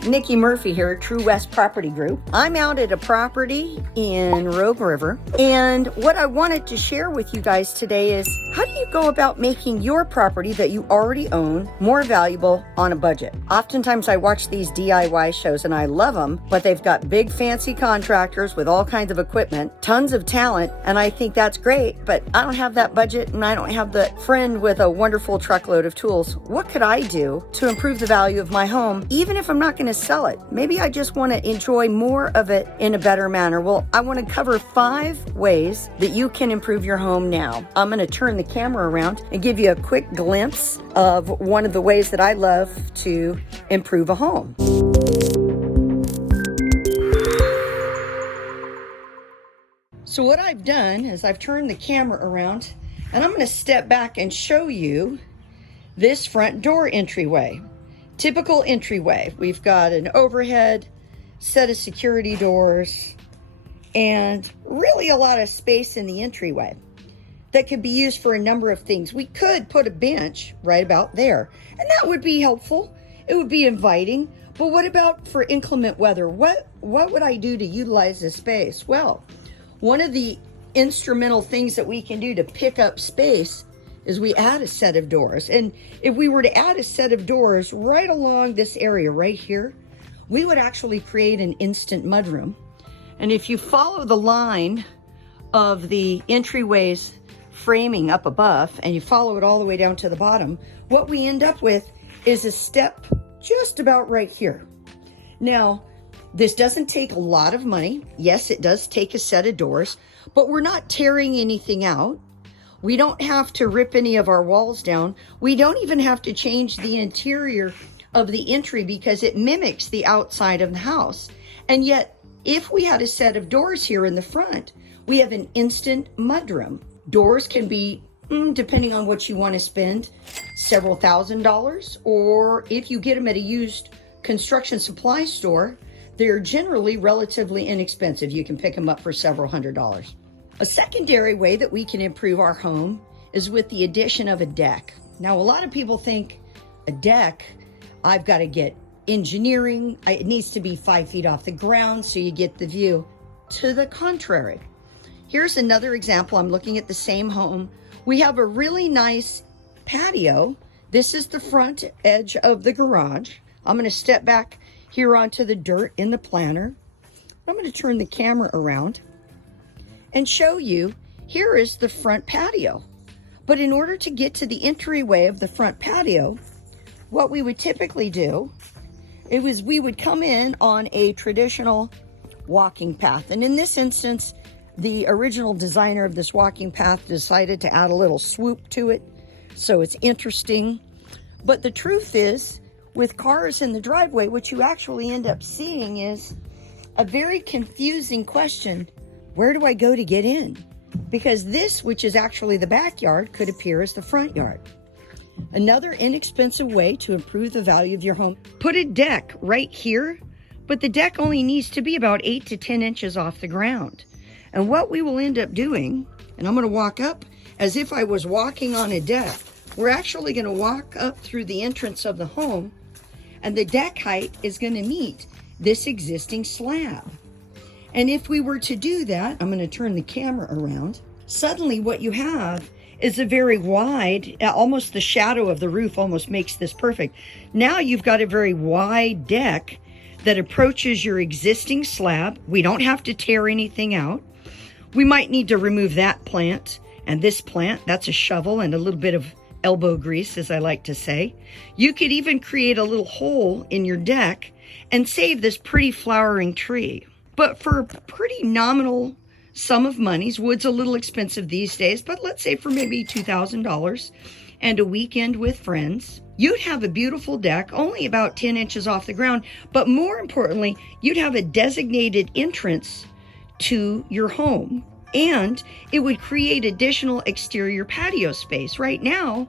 Niki Murphy here, True West Property Group. I'm out at a property in Rogue River, and what I wanted to share with you guys today is how do you go about making your property that you already own more valuable on a budget? Oftentimes I watch these DIY shows and I love them, but they've got big fancy contractors with all kinds of equipment, tons of talent, and I think that's great, but I don't have that budget and I don't have the friend with a wonderful truckload of tools. What could I do to improve the value of my home, even if I'm not going to sell it? Maybe I just want to enjoy more of it in a better manner. Well, I want to cover 5 ways that you can improve your home now. I'm going to turn the camera around and give you a quick glimpse of one of the ways that I love to improve a home. So what I've done is I've turned the camera around and I'm going to step back and show you this front door entryway. Typical entryway. We've got an overhead set of security doors and really a lot of space in the entryway that could be used for a number of things. We could put a bench right about there, and that would be helpful. It would be inviting. But what about for inclement weather? What would I do to utilize this space? Well, one of the instrumental things that we can do to pick up space is we add a set of doors. And if we were to add a set of doors right along this area right here, we would actually create an instant mudroom. And if you follow the line of the entryways framing up above and you follow it all the way down to the bottom, what we end up with is a step just about right here. Now, this doesn't take a lot of money. Yes, it does take a set of doors, but we're not tearing anything out. We don't have to rip any of our walls down. We don't even have to change the interior of the entry because it mimics the outside of the house. And yet, if we had a set of doors here in the front, we have an instant mudroom. Doors can be, depending on what you want to spend, several $1,000s, or if you get them at a used construction supply store, they're generally relatively inexpensive. You can pick them up for several $100s. A secondary way that we can improve our home is with the addition of a deck. Now, a lot of people think a deck, I've got to get engineering. It needs to be 5 feet off the ground so you get the view. To the contrary. Here's another example. I'm looking at the same home. We have a really nice patio. This is the front edge of the garage. I'm going to step back here onto the dirt in the planter. I'm going to turn the camera around and show you, here is the front patio. But in order to get to the entryway of the front patio, what we would typically do is we would come in on a traditional walking path. And in this instance, the original designer of this walking path decided to add a little swoop to it, so it's interesting. But the truth is, with cars in the driveway, what you actually end up seeing is a very confusing question. Where do I go to get in? Because this, which is actually the backyard, could appear as the front yard. Another inexpensive way to improve the value of your home, put a deck right here, but the deck only needs to be about 8 to 10 inches off the ground. And what we will end up doing, and I'm going to walk up as if I was walking on a deck, we're actually going to walk up through the entrance of the home, and the deck height is going to meet this existing slab. And if we were to do that, I'm going to turn the camera around. Suddenly what you have is a very wide, almost the shadow of the roof almost makes this perfect. Now you've got a very wide deck that approaches your existing slab. We don't have to tear anything out. We might need to remove that plant and this plant. That's a shovel and a little bit of elbow grease, as I like to say. You could even create a little hole in your deck and save this pretty flowering tree. But for a pretty nominal sum of monies, wood's a little expensive these days, but let's say for maybe $2,000 and a weekend with friends, you'd have a beautiful deck, only about 10 inches off the ground, but more importantly, you'd have a designated entrance to your home, and it would create additional exterior patio space. Right now,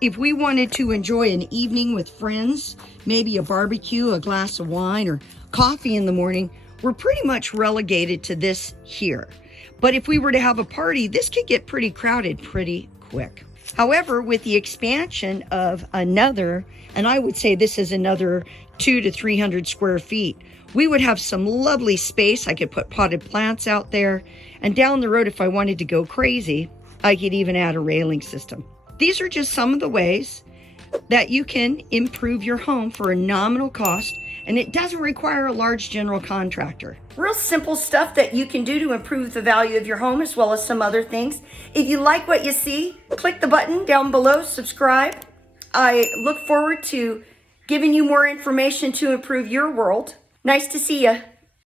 if we wanted to enjoy an evening with friends, maybe a barbecue, a glass of wine, or coffee in the morning, we're pretty much relegated to this here. But if we were to have a party, this could get pretty crowded pretty quick. However, with the expansion of another, and I would say this is another 200 to 300 square feet, we would have some lovely space. I could put potted plants out there. And down the road, if I wanted to go crazy, I could even add a railing system. These are just some of the ways that you can improve your home for a nominal cost, and it doesn't require a large general contractor. Real simple stuff that you can do to improve the value of your home, as well as some other things. If you like what you see, click the button down below, subscribe. I look forward to giving you more information to improve your world. Nice to see you.